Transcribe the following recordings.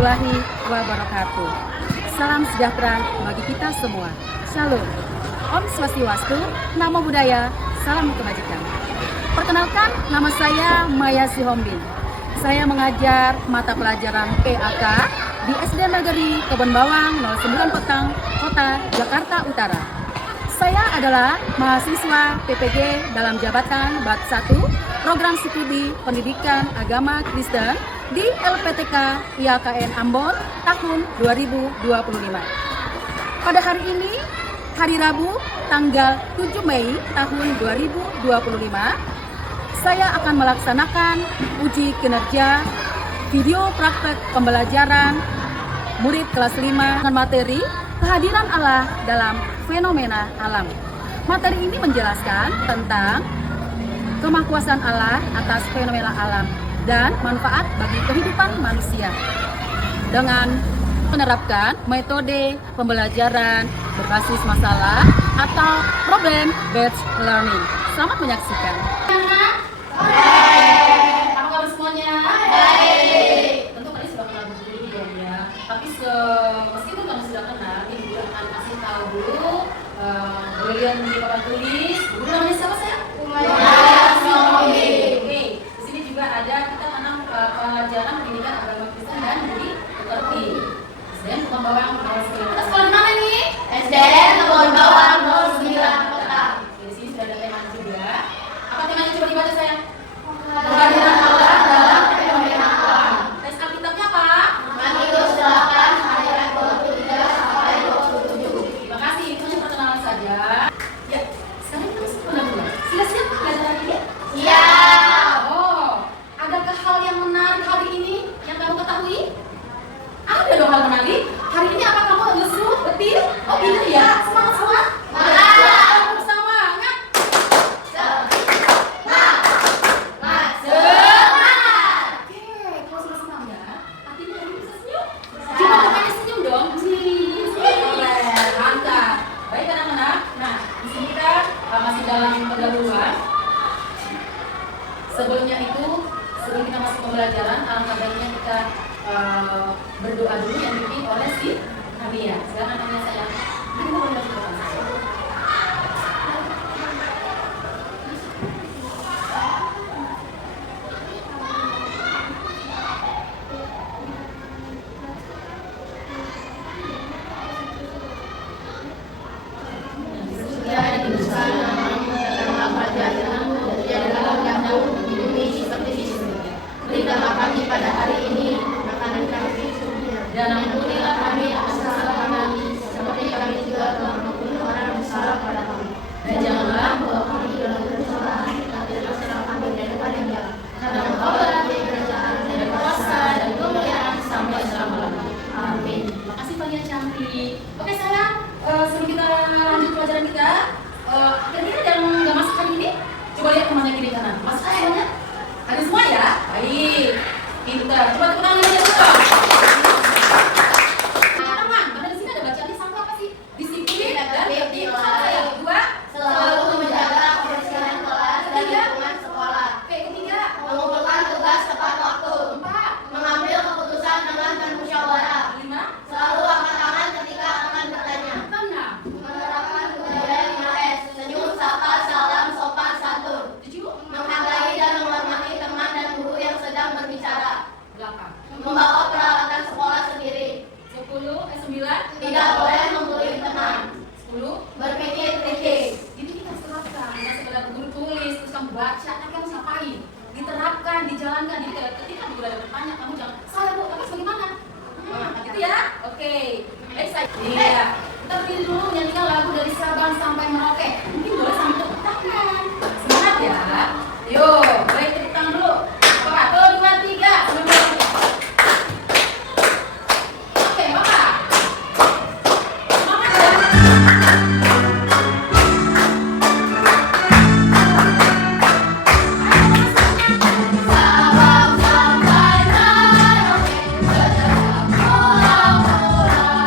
warahmatullahi wabarakatuh. Salam sejahtera bagi kita semua. Shalom. Om Swastiastu, Namo Buddhaya, salam kebajikan. Perkenalkan, nama saya Maya Sihombing. Saya mengajar mata pelajaran PAK di SD Negeri Kebon Bawang 09 Petang, Kota Jakarta Utara. Saya adalah mahasiswa PPG dalam jabatan BAT 1, Program Studi Pendidikan Agama Kristen di LPTK IAKN Ambon tahun 2025. Pada hari ini, hari Rabu, tanggal 7 Mei tahun 2025, saya akan melaksanakan uji kinerja video praktek pembelajaran murid kelas 5 dengan materi kehadiran Allah dalam fenomena alam. Materi ini menjelaskan tentang kemahkuasaan Allah atas fenomena alam dan manfaat bagi kehidupan manusia dengan menerapkan metode pembelajaran berbasis masalah atau problem based learning. Selamat menyaksikan. Apa kabar semuanya? Baik. Tentu kalian sudah kenal dulu dong ya. Tapi meskipun kamu sudah kenal, ini juga akan kasih tahu dulu. Boleh lihat di papan tulis. Dulu namanya siapa saya? Oke. Di sini juga ada kita tentang pelajaran pendidikan agama Kristen dan budi pekerti. SDN Kebon Bawang 09. Kita sekolah di mana nih? SDN Kebon Bawang 09 Petang. Di sini sudah ada tema juga. Apa temanya, coba dibaca saya? Kehadiran Allah dalam fenomena alam. Tes Alkitabnya apa? Matius 8 ayat 23 sampai 27. Terima kasih, itu hanya perkenalan saja. Ya, sekarang kita masuk ke dulu. Sudah siap belajar hari ini? Iya. Oh, adakah hal yang menarik hari ini yang kamu ketahui? Ada dong hal menarik. Hari ini apa kamu lesu, betil? Oh gitu ya, semangat semua? Semangat. Semangat. Oke, kalau sudah semangat, hatinya hari ini bisa senyum. Coba mukanya senyum dong. Keren, mantap. Baik anak-anak. Nah, di sini kita masih dalam pendahuluan. Sebelumnya itu, sebelum kita masuk pembelajaran, alangkah baiknya kita berdoa dulu yang dipimpin oleh si Kamia. Silakan Kamia saya. Kita boleh masuk ke depan saja. Berikanlah kami pada hari ini makanan kami, dan ampunilah kami atas kesalahan kami, seperti kami juga telah mengampuni orang yang bersalah pada kami. Dan janganlah membawa kami dalam pencobaan, tapi lepaskanlah kami daripada yang jahat. Karena Engkau adalah kerajaan dan kuasa dan kemuliaan sampai selama-lamanya. Amin. Terima kasih kalian cantik. Oke sayang, sebelum kita lanjut pelajaran kita, kira-kira ada yang nggak masuk hari ini? Coba lihat temannya kiri kanan. Masuk semuanya? Ada semua ya? Baik. Pintar. Coba tepuk tangan aja dong. Teman, pada di sini ada bacaannya satu apa sih? Disiplin dan tertib. Saya dua. Selalu menjaga kebersihan kelas dan lingkungan sekolah. Oke, ketiga. Mengumpulkan tugas tepat waktu. Empat. Mengambil keputusan dengan bermusyawarah. Lima. Selalu angkat tangan ketika akan bertanya. Enam. Menerapkan budaya 5S. Senyum, sapa, salam, sopan, santun. Tujuh. Menghargai dan menghormati teman dan guru yang sedang berbicara. Delapan. Membawa peralatan sekolah sendiri. Sembilan. Tidak boleh membuli teman. 10. Berpikir kritis. Jadi kita terapkan, nggak sekedar guru tulis terus kamu baca, nanti kamu ngapain? Diterapkan, dijalankan. Jadi ketika guru ada bertanya, kamu jangan salah bu, tapi bagaimana? Nah, gitu ya. Oke. Baik saya. Iya. Kita berdiri dulu nyanyikan lagu dari Sabang sampai Merauke. Mungkin boleh sambil tepuk tangan. Semangat ya. Yuk, baik tepuk tangan dulu. Apa? 1, 2, 3. Oke, Bapak. Semangat ya. Sabang sampai Merauke, berjalan pulau-pulau.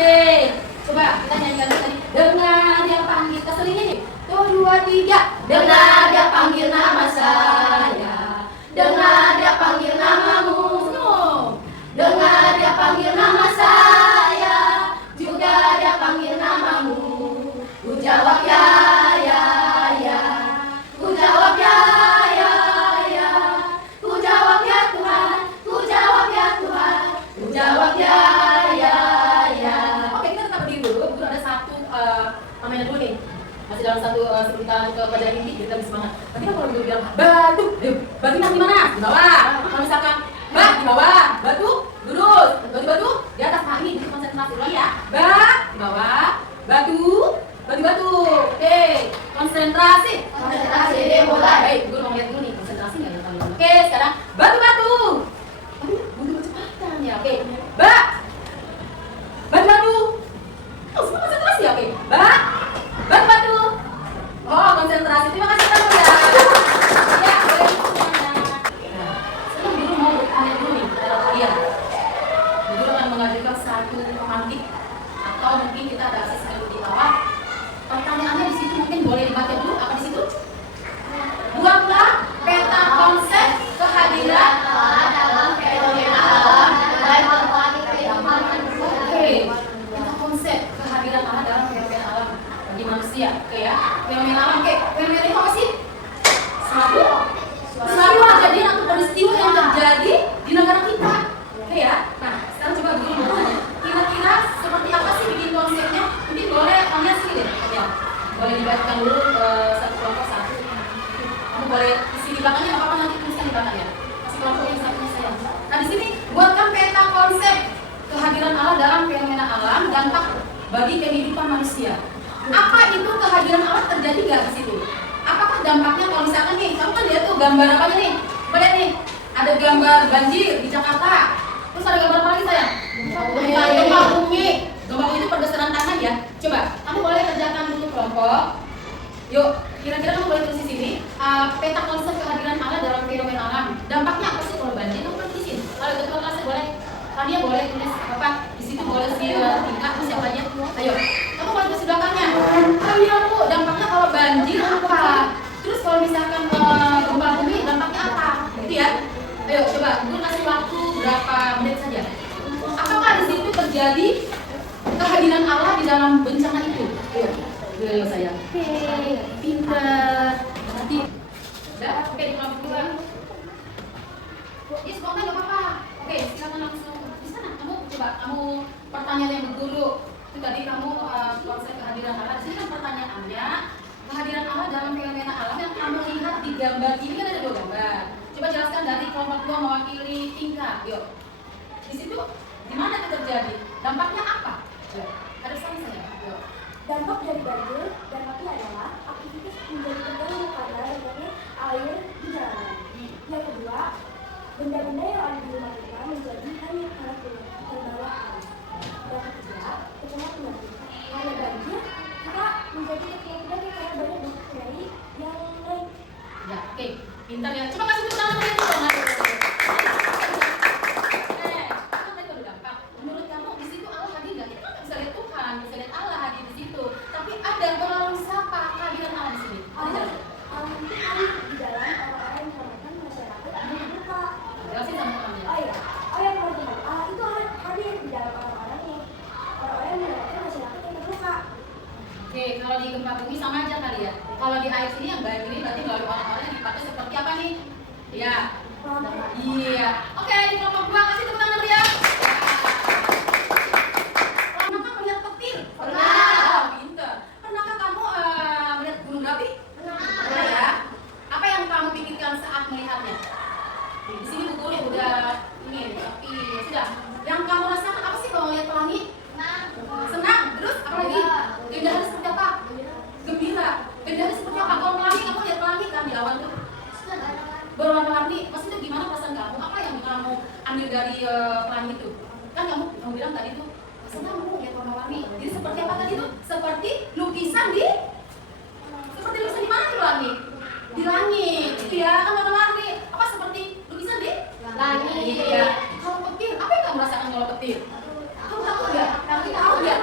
Oke, coba kita nyanyikan dulu tadi. Dengar dia panggil, kita selingin nih. 1, 2, 3. Dengar dia panggil nama saya, dengar dia panggil namamu. Dengar dia panggil nama saya, juga dia panggil namamu. Ku jawab ya, ya, ya. Ku jawab ya, ya, ya. Ku jawab ya Tuhan, ku jawab ya Tuhan. Ku jawab ya, ya, ya. Oke, kita tetap berdiri dulu. Dulu ada satu mainan dulu nih. Masih dalam satu sebutan ke pelajaran inti, kita lebih semangat. Tapi kan kalau dulu bilang batu, batu di mana? Di bawah. Kalau misalkan di bawah, batu lurus, batu di atas. Nah ini konsentrasi dulu ya. Di bawah, batu. Oke, konsentrasi. Konsentrasi dimulai. Baik, gue mau lihat dulu nih konsentrasi nggak ya kalian. Oke, sekarang batu. Aduh, butuh kecepatan ya. Oke, batu. Oh, semua konsentrasi ya. Oke, batu. Oh, konsentrasi. Terima kasih teman ya. Ya, boleh semuanya. Nah, sekarang dulu mau bertanya dulu nih kepada kalian. Dulu akan mengajukan satu pemantik atau mungkin kita ada sesi dulu di awal. Pertanyaannya di situ mungkin boleh dibaca dulu apa di situ? Buatlah peta konsep kehadiran Allah dalam fenomena alam dan merupakan kehidupan manusia. Oke, peta konsep kehadiran Allah dalam fenomena alam bagi manusia. Oke ya, fenomena alam. Oke, fenomena itu apa sih? Suatu kejadian atau peristiwa yang terjadi di negara kita. Oke ya. Nah, sekarang coba begini bertanya. Kira-kira seperti apa sih bikin konsepnya? Mungkin boleh kalian sih deh. Ya, boleh dibacakan dulu satu kelompok satu. Kamu boleh isi di belakangnya, apa-apa nanti tuliskan di belakangnya. Kasih kelompok yang satunya saya. Nah di sini buatkan peta konsep kehadiran Allah dalam fenomena alam, dampak bagi kehidupan manusia. Apa itu kehadiran Allah terjadi nggak di situ? Apakah dampaknya kalau misalkan nih, kamu kan lihat tuh gambar apa nih? Coba lihat nih, ada gambar banjir di Jakarta. Terus ada gambar apa lagi sayang? Gempa bumi. Gempa bumi itu pergeseran tanah ya. Coba, kamu boleh kerjakan dulu kelompok. Yuk, kira-kira kamu boleh tulis di sini. Peta konsep kehadiran Allah dalam fenomena alam. Dampaknya apa sih kalau banjir? Kamu boleh tulisin. Kalau ketua kelasnya boleh. Tania boleh tulis apa? Di situ boleh di tingkat siapa aja. Ayo, kamu boleh tulis di belakangnya. Ayo Bu, dampaknya kalau banjir apa? Terus kalau misalkan gempa bumi dampaknya apa? Gitu ya. Ayo coba, gue kasih waktu berapa menit saja. Apakah di situ terjadi kehadiran Allah di dalam bencana itu? Ayo saya. Oke, pintar. Nanti. Udah, oke di kelompok dua. Ini semuanya nggak apa-apa. Oke, silakan langsung di sana. Kamu pertanyaan yang berguru. Itu tadi kamu konsep kehadiran Allah. Di sini kan pertanyaannya kehadiran Allah dalam fenomena alam yang kamu lihat di gambar ini kan ada 2 gambar. Coba jelaskan dari kelompok 2 mewakili tingkat. Yuk. Di situ di mana itu terjadi? Dampaknya apa? Yuk. Ada sama saya. Yuk. Dampak dari banjir dampaknya adalah aktivitas menjadi terganggu karena banyaknya air di jalanan. Yang kedua, benda-benda yang ada di rumah kita menjadi hanya karena terbawa arus. Yang ketiga, terkena penyakit. Karena banjir, kita menjadi terkena penyakit karena banyak bakteri yang naik. Ya, oke. Pintar ya. Coba kasih tepuk tangan lagi dong. Dampak. Menurut kamu di situ Allah hadir nggak? Kita kan nggak bisa lihat Tuhan, bisa lihat Allah hadir di situ. Tapi ada melalui siapa kehadiran Allah di sini? Allah itu hadir di dalam orang-orang yang menyelamatkan masyarakat yang lupa. Jelasin sama temannya. Oh iya, teman-teman. Allah itu hadir di dalam orang-orang yang menyelamatkan masyarakat yang terluka. Oke, kalau di gempa bumi sama aja kali ya. Kalau di air sini yang banjir ini berarti melalui orang-orang yang dipakai seperti apa nih? Iya. Iya. Oke, di kelompok 2 kasih tepuk tangan ya. Pernahkah melihat petir? Pernah. Oh, pintar. Pernahkah kamu melihat gunung berapi? Pernah ya. Apa yang kamu pikirkan saat melihatnya? Di sini bukunya udah ini, tapi sudah. Yang kamu rasakan apa sih kalau melihat pelangi? Senang. Terus apa lagi? Keindahan seperti apa? Gembira. Keindahan seperti apa? Kalau pelangi, kamu lihat pelangi kan di awan tuh berwarna-warni. Maksudnya gimana perasaan kamu? Apa yang kamu ambil dari pelangi itu? Kan kamu bilang tadi tuh senang lihat warna-warni. Jadi seperti apa tadi tuh? Seperti lukisan di mana di langit? Di langit. Iya, kan warna-warni. Apa seperti lukisan di langit? Iya. Kalau petir, apa yang kamu rasakan kalau petir? Kamu tahu nggak? Kamu tahu nggak?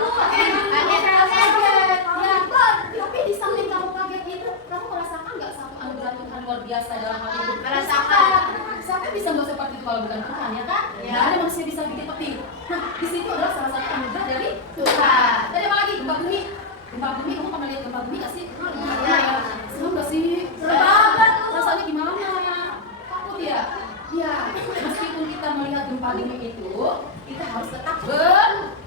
luar biasa dalam hal hidup. Merasakan. Siapa bisa buat seperti itu kalau bukan Tuhan, ya kan? Tidak ada manusia bisa bikin petir. Nah, di situ adalah salah satu anugerah dari Tuhan. Tadi apa lagi? Gempa bumi. Gempa bumi, kamu pernah lihat gempa bumi nggak sih? Iya. Seru nggak sih? Seru banget. Rasanya gimana? Takut ya? Iya. Meskipun kita melihat gempa bumi itu, kita harus tetap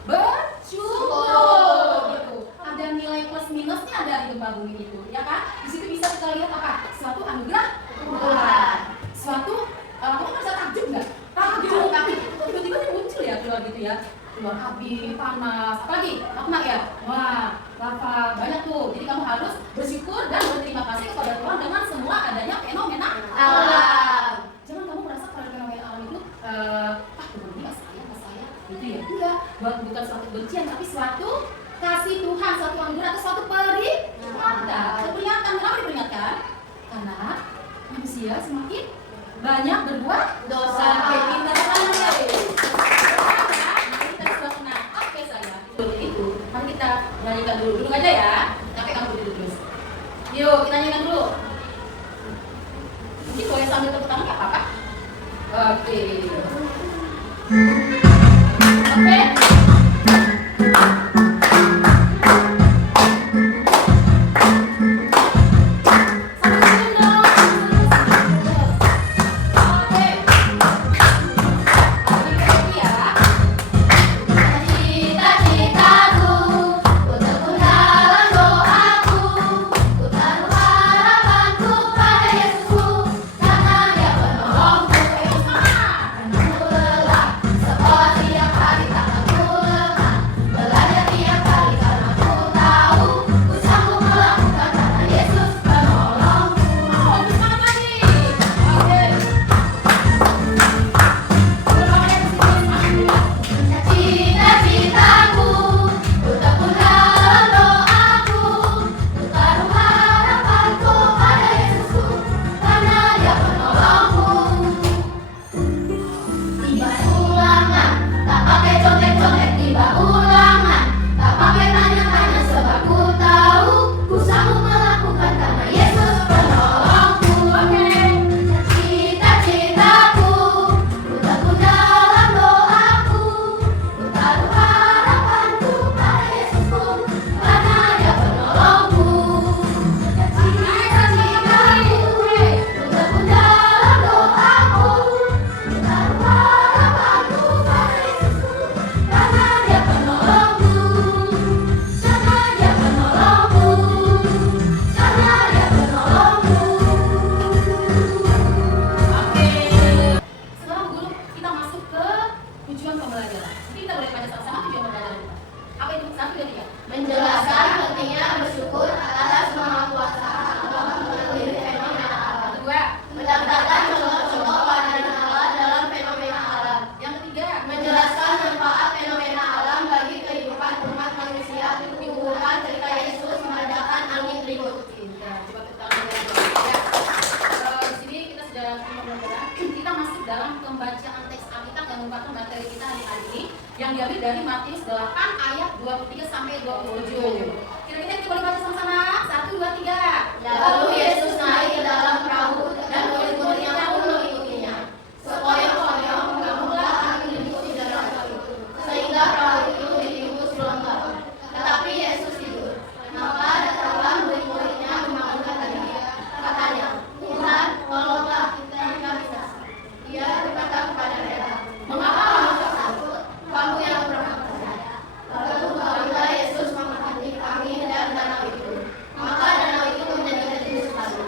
bersyukur. Gitu. Ada nilai plus minusnya ada di gempa bumi itu, ya kan? Di situ bisa kita lihat apa? Suatu anugerah Tuhan. Suatu kamu kan bisa takjub nggak? Takjub, tapi tiba-tiba muncul ya keluar gitu ya. Keluar api, panas, apalagi magma ya. Wah, lava, banyak tuh. Jadi kamu harus bersyukur dan berterima kasih kepada Tuhan dengan semua adanya fenomena alam. Jangan kamu merasa kalau fenomena alam itu begini nggak saya, gitu ya. Enggak, bukan suatu kebencian, tapi suatu kasih Tuhan, suatu anugerah atau suatu peringatan. Kenapa diperingatkan? Karena manusia semakin banyak berbuat dosa. Kita Oke saya. Itu. Mari kita nyanyikan dulu. Duduk aja ya. Capek kamu duduk terus. Yuk, kita nyanyikan dulu. Mungkin boleh sambil tepuk tangan nggak apa-apa? Oke. Oke. yang diambil dari Matius 8 ayat 23 sampai 27. Kira-kira kita boleh baca sama-sama? 1, 2, 3. Lalu Yesus naik ke dalam perahu dan murid-muridnya pun mengikutinya. Sepoyong-poyong mengamuklah angin mengikuti dalam perahu itu, sehingga perahu itu ditimbun gelombang. Tetapi Yesus tidur. Maka datanglah murid-muridnya membangunkan dia. Katanya, Tuhan, tolonglah kita binasa. Dia berkata kepada mereka, mengapa kamu takut? Kamu yang pernah percaya. Lalu apabila Yesus menghenti angin dan danau itu, maka danau itu menjadi teduh sekali.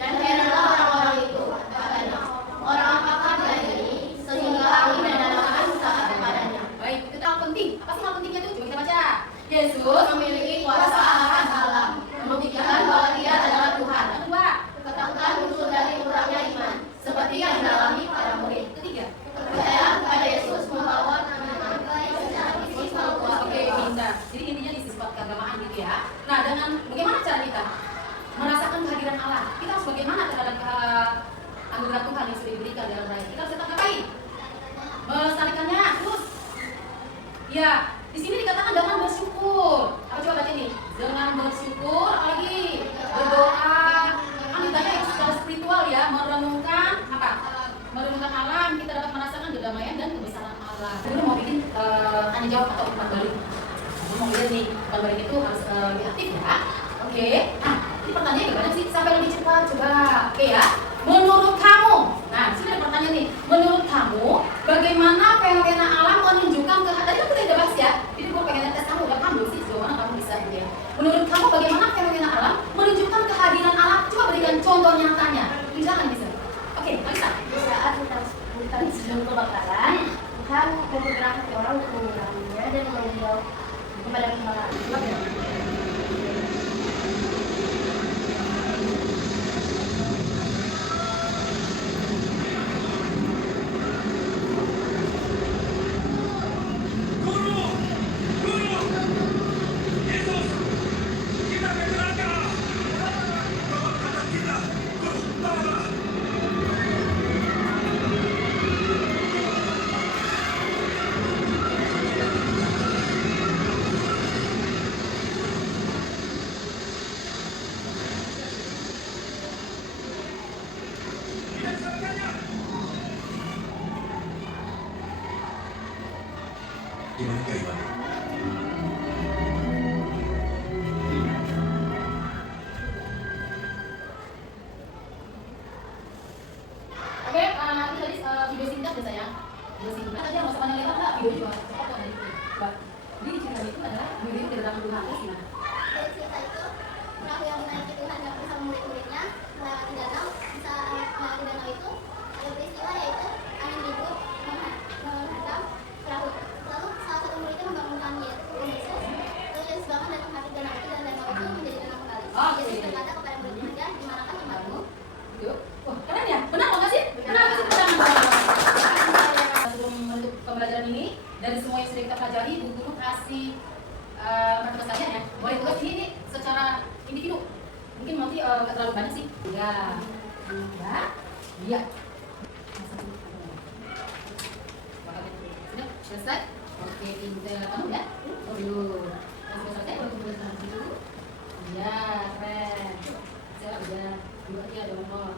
Dan heranlah orang-orang itu, katanya, orang apakah dia ini sehingga angin dan danau itu taat kepadanya. Baik, itu hal penting. Apa sih hal pentingnya itu? Coba kita baca. Yesus Memiliki kuasa akan alam, membuktikan bahwa dia adalah Tuhan. yang kedua, Ketakutan muncul dari kurangnya iman, seperti yang dialami para murid. ketiga. Kepercayaan kepada Yesus membawa mereka secara fisik maupun Oke, spiritual. bisa. Jadi intinya di sifat keagamaan gitu ya. Nah, dengan bagaimana cara kita merasakan kehadiran Allah? Kita harus bagaimana terhadap anugerah Tuhan yang sudah diberikan dalam raya? Kita harus tetap ngapain? Melestarikannya terus. Ya, di sini dikatakan dengan bersyukur. Apa coba baca ini? Dengan bersyukur, apalagi berdoa. Kan ditanya itu secara spiritual alam. Dulu mau bikin tanya jawab atau umpan balik. Aku mau lihat nih, umpan balik itu harus lebih aktif ya. Oke. Nah, ini pertanyaannya gimana sih? Sampai lebih cepat coba. Oke ya. Menurut kamu, nah sini ada pertanyaan nih. Menurut kamu, bagaimana fenomena alam menunjukkan tadi aku udah bahas ya. Jadi gue pengen tes kamu udah paham belum sih sejauh mana kamu bisa gitu ya. Menurut kamu bagaimana fenomena alam menunjukkan kehadiran alam? Coba berikan contoh nyatanya. Misalkan bisa. Oke, Alisa. Di saat hutan sedang kebakaran, Tuhan memperkerahkan orang untuk menguranginya dan mengimbau kepada kepala. Gimana gimana? Oke, nanti tadi video singkat ya sayang. Video singkat aja nggak usah banyak lebar lah. Video juga cepat kok dari itu. Coba. Jadi cerita itu adalah video yang kedatangan Tuhan terus gimana? Dari cerita itu, perahu yang menaiki Tuhan yang bersama murid-muridnya melewati danau. Bisa melewati danau itu ada peristiwa yaitu angin ribut menghantam perahu. Lalu salah satu muridnya membangunkan Yesus. Lalu Yesus bangun dan menghadap danau itu dan danau itu menjadi tenang kembali. Yesus berkata kepada murid-muridnya, di manakah tempatmu? Yuk. Wah, keren ya? Benar nggak sih? Benar nggak sih? Sebelum menutup pembelajaran ini, dari semua yang sudah kita pelajari, Bu Guru kasih materi sekalian ya. Boleh tugas ini secara individu. Mungkin nanti nggak terlalu banyak sih. Ya, ya. Sudah selesai? Oke, pinter kamu ya? Oh dulu. Sudah selesai? Baru kemudian tangan dulu. Ya, keren. Saya udah 2 3 ada nomor.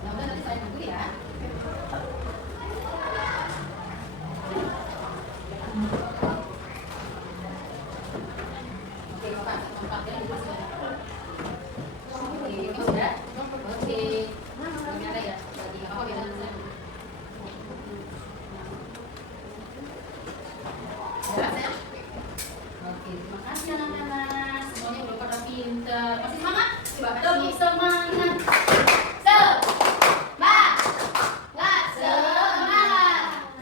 Nah, udah nanti saya tunggu ya. Oke, kompak ya di sini. Oke, ini sudah. Oke. Ini ada ya. Jadi apa beda dengan saya? Oke, terima kasih anak-anak. Semuanya udah pada pinter. Masih semangat? Coba tepuk semangat.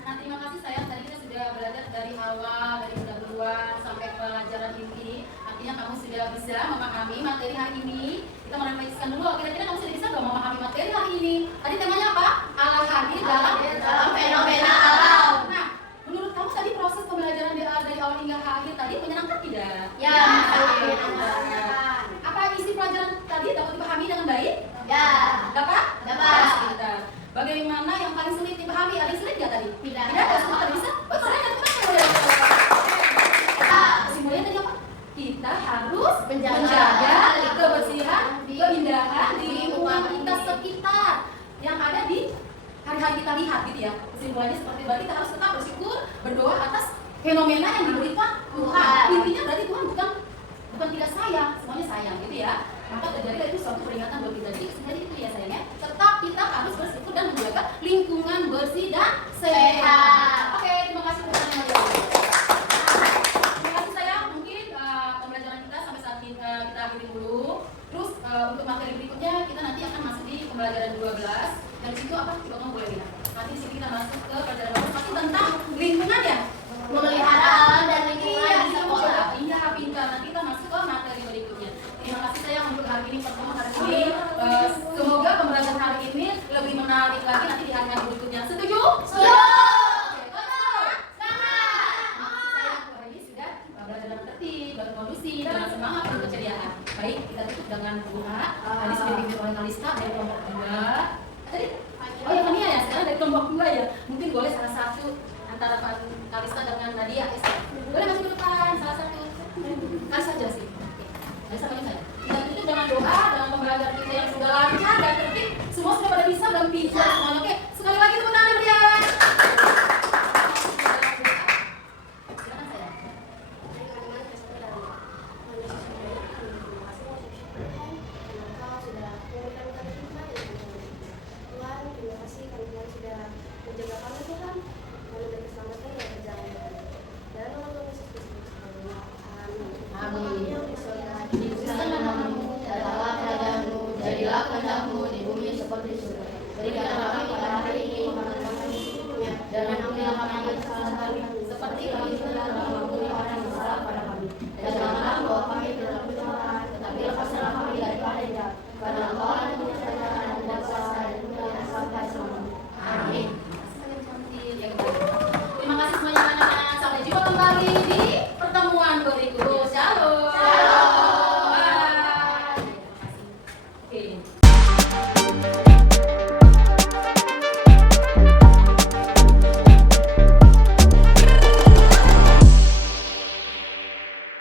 Nah, terima kasih sayang. Tadi kita sudah belajar dari awal, dari pendahuluan sampai pelajaran inti. Artinya kamu sudah bisa memahami materi hari ini. Kita merefleksikan dulu. Kira-kira kamu sudah bisa nggak memahami materi hari ini? Tadi temanya apa? Allah hadir dalam fenomena alam. Nah, menurut kamu tadi proses pembelajaran dari awal hingga akhir tadi menyenangkan tidak? Ya, menyenangkan. Apa isi pelajaran tadi dapat dipahami dengan baik? ya, Dapat? Dapat. Pintar. Bagaimana yang paling sulit dipahami? Ada yang sulit nggak tadi? Tidak. Tidak, semua pada bisa? Oh, keren, kenapa ya? Kesimpulannya tadi apa? Kita harus menjaga kebersihan, keindahan di lingkungan kita sekitar yang ada di hari-hari kita lihat gitu ya. Kesimpulannya seperti berarti kita harus tetap bersyukur, berdoa atas fenomena yang diberikan Tuhan. Intinya berarti Tuhan bukan tidak sayang, semuanya sayang gitu ya. Maka terjadi itu suatu peringatan buat kita. Jadi itu ya sayangnya, tetap kita harus bersyukur dan menjaga lingkungan bersih dan sehat. Oke, terima kasih pertanyaan terima kasih sayang. Mungkin pembelajaran kita sampai saat ini kita akhiri dulu. Terus untuk materi berikutnya kita nanti akan masuk di pembelajaran 12. Dari situ apa? Coba kamu boleh bilang. Nanti di sini kita masuk ke pelajaran 12 pasti tentang lingkungan ya. memelihara alam dan lingkungan di sekolah. Iya, pintar. Nanti kita masuk ke materi berikutnya. Terima kasih sayang untuk hari ini pertemuan hari ini. Semoga pembelajaran hari ini lebih menarik lagi nanti di hari berikutnya. Setuju? Setuju. Hari ini sudah belajar dengan tertib, berkondusif, dengan semangat dan keceriaan. Baik, kita tutup dengan doa. Tadi sudah dipimpin oleh Kalista dari kelompok 2. Tadi? Oh ya, Kania ya. Sekarang dari kelompok 2 ya. Mungkin boleh salah satu antara Kalista dengan Nadia. Boleh masuk ke depan salah satu. Kali saja sih. Bisa pakai saya. Kita tutup dengan doa, dengan pembelajaran kita yang sudah lancar dan tertib. Semua sudah pada bisa dan pintar. kuduskan namamu, datanglah kerajaanmu, jadilah kehendakmu di bumi seperti surga. Berikanlah kami pada hari ini makanan kami secukupnya, dan ampunilah kami kesalahan kami, seperti kami telah